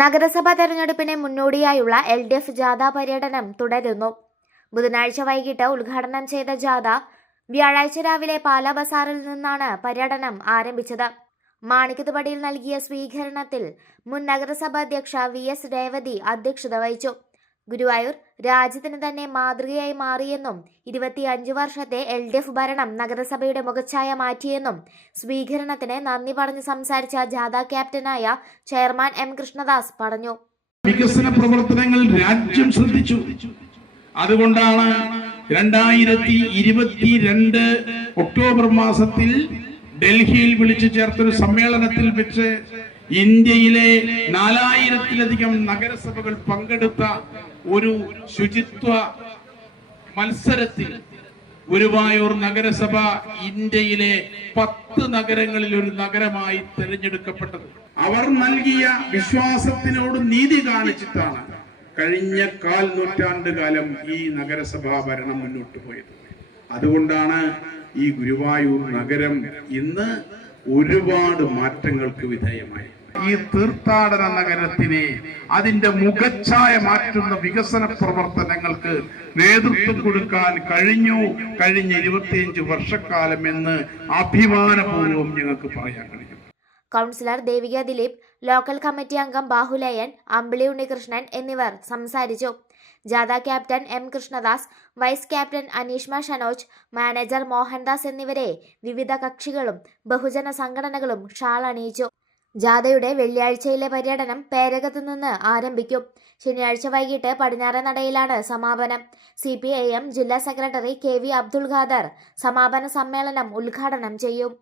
നഗരസഭാ തെരഞ്ഞെടുപ്പിന് മുന്നോടിയായുള്ള LDF ജാഥ പര്യടനം തുടരുന്നു. ബുധനാഴ്ച വൈകിട്ട് ഉദ്ഘാടനം ചെയ്ത ജാഥ വ്യാഴാഴ്ച രാവിലെ പാലാ ബസാറിൽ നിന്നാണ് പര്യടനം ആരംഭിച്ചത്. മാണിക്കത്തുപടിയിൽ നൽകിയ സ്വീകരണത്തിൽ മുൻ നഗരസഭാ അധ്യക്ഷ VS രേവതി അധ്യക്ഷത വഹിച്ചു. ഗുരുവായൂർ രാജ്യത്തിന് തന്നെ മാതൃകയായി മാറിയെന്നും 25 വർഷത്തെ LDF ഭരണം നഗരസഭയുടെ മുഖച്ഛായ മാറ്റിയെന്നും സ്വീകരണത്തിന് നന്ദി പറഞ്ഞ് സംസാരിച്ച ജാഥ ക്യാപ്റ്റനായ ചെയർമാൻ M കൃഷ്ണദാസ് പറഞ്ഞു. വികസന പ്രവർത്തനങ്ങൾ രാജ്യം ശ്രദ്ധിച്ചു. അതുകൊണ്ടാണ് 2022 ഒക്ടോബർ മാസത്തിൽ ഡൽഹിയിൽ വിളിച്ചു ചേർത്തൊരു സമ്മേളനത്തിൽ വെച്ച് ഇന്ത്യയിലെ 4000-ലധികം നഗരസഭകൾ പങ്കെടുത്ത ഒരു ശുചിത്വ മത്സരത്തിൽ ഗുരുവായൂർ നഗരസഭ ഇന്ത്യയിലെ 10 നഗരങ്ങളിൽ ഒരു നഗരമായി തിരഞ്ഞെടുക്കപ്പെട്ടത്. അവർ നൽകിയ വിശ്വാസത്തിനോട് നീതി കാണിച്ചിട്ടാണ് കഴിഞ്ഞ 1/4 നൂറ്റാണ്ട് കാലം ഈ നഗരസഭാ ഭരണം മുന്നോട്ട് പോയത്. അതുകൊണ്ടാണ് ഈ ഗുരുവായൂർ നഗരം ഇന്ന് ഒരുപാട് മാറ്റങ്ങൾക്ക് വിധേയമായി. ഈ തീർത്ഥാടന നഗരത്തിനെ അതിന്റെ മുഖച്ഛായ മാറ്റുന്ന വികസന പ്രവർത്തനങ്ങൾക്ക് നേതൃത്വം കൊടുക്കാൻ കഴിഞ്ഞ 25 വർഷക്കാലം എന്ന് അഭിമാനപൂർവ്വം ഞങ്ങൾക്ക് പറയാൻ കഴിയും. Councillor Devika Dileep, local committee അംഗം ബാഹുലയൻ, അമ്പിളി ഉണ്ണികൃഷ്ണൻ എന്നിവർ സംസാരിച്ചു. ജാഥ captain M Krishnadas, vice captain Aneeshma Shanoj, manager Mohandas എന്നിവരെ വിവിധ കക്ഷികളും ബഹുജന സംഘടനകളും ഷാൾ അണിയിച്ചു. ജാഥയുടെ വെള്ളിയാഴ്ചയിലെ പര്യടനം പേരകത്ത് നിന്ന് ആരംഭിക്കും. ശനിയാഴ്ച വൈകിട്ട് പടിഞ്ഞാറേ നടയിലാണ് സമാപനം. CPIM ജില്ലാ സെക്രട്ടറി KV അബ്ദുൾ ഖാദർ സമാപന സമ്മേളനം ഉദ്ഘാടനം ചെയ്യും.